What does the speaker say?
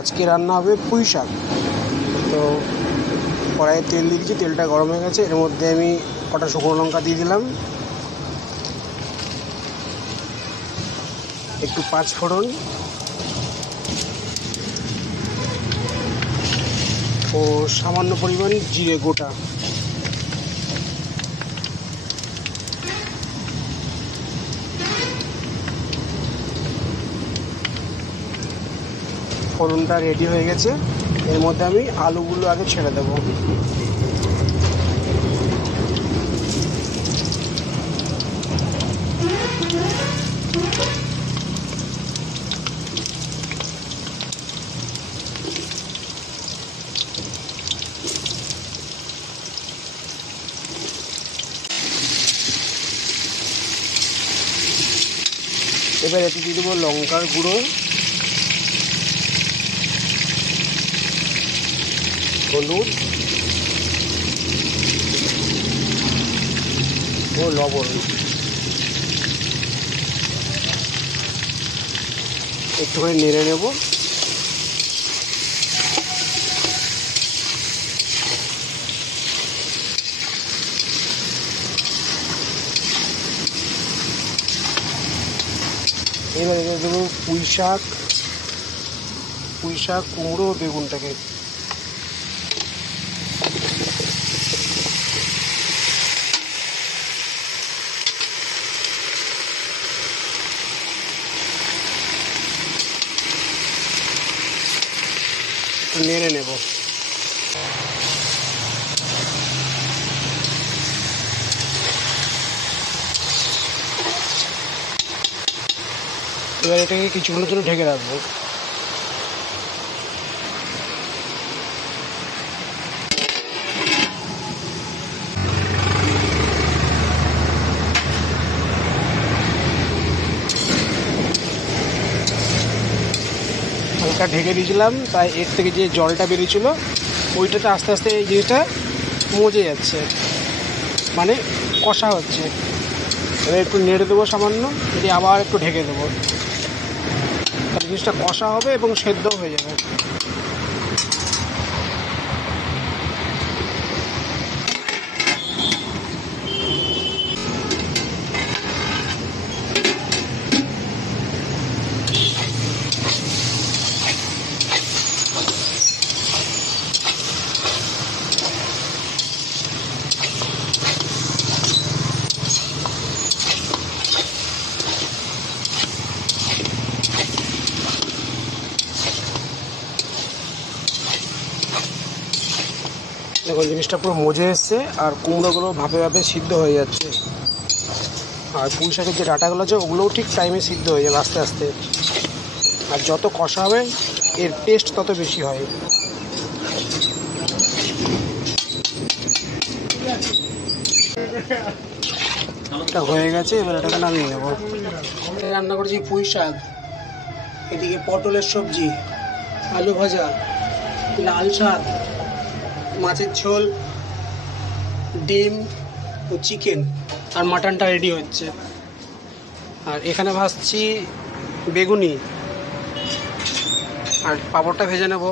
আজকে রান্না হবে পুঁই শাক। তো কড়াইয়ে তেল দিয়েছি, তেলটা গরম হয়ে গেছে। এর মধ্যে আমি কটা শুকনো লঙ্কা দিয়ে দিলাম, একটু পাঁচ ফোড়ন ও সামান্য পরিমাণ জিরে গোটা। ফোড়নটা রেডি হয়ে গেছে। এর মধ্যে আমি আলুগুলো আগে ছেড়ে দেবো। এবার এতে দিয়ে দেবো লঙ্কার গুঁড়ো, হলুদ ও লবণ। একটুখানি নেড়ে নেব। এবার এবার দেবো পুঁই শাক, কুমড়ো, বেগুনটাকে। নেড়ে নেব। এবার এটাকে কিছুক্ষণের জন্য ঢেকে রাখবো। হালকা ঢেকে দিয়েছিলাম, তাই এর থেকে যে জলটা বেরিয়েছিল ওইটাতে আস্তে আস্তে এই জিনিসটা মজে যাচ্ছে, মানে কষা হচ্ছে। এবার একটু নেড়ে দেবো সামান্য, দিয়ে আবার একটু ঢেকে দেবো। জিনিসটা কষা হবে এবং সেদ্ধ হয়ে যাবে। দেখুন জিনিসটা পুরো মজে এসছে, আর কুমড়োগুলো ভাপে ভাপে সিদ্ধ হয়ে যাচ্ছে। আর পুঁই শাকের যে ডাঁটাগুলো আছে ওগুলোও ঠিক টাইমে সিদ্ধ হয়ে যাবে আস্তে আস্তে। আর যত কষা হবে এর টেস্ট তত বেশি হয়। এটা হয়ে গেছে, এবার এটাকে নামিয়ে নেব। রান্না করেছি পুঁই শাক, এদিকে পটলের সবজি, আলু ভাজা, লাল শাক, মাছের ঝোল, ডিম ও চিকেন, আর মাটনটা রেডি হচ্ছে। আর এখানে ভাজছি বেগুনি, আর পাঁপড়টা ভেজে নেব।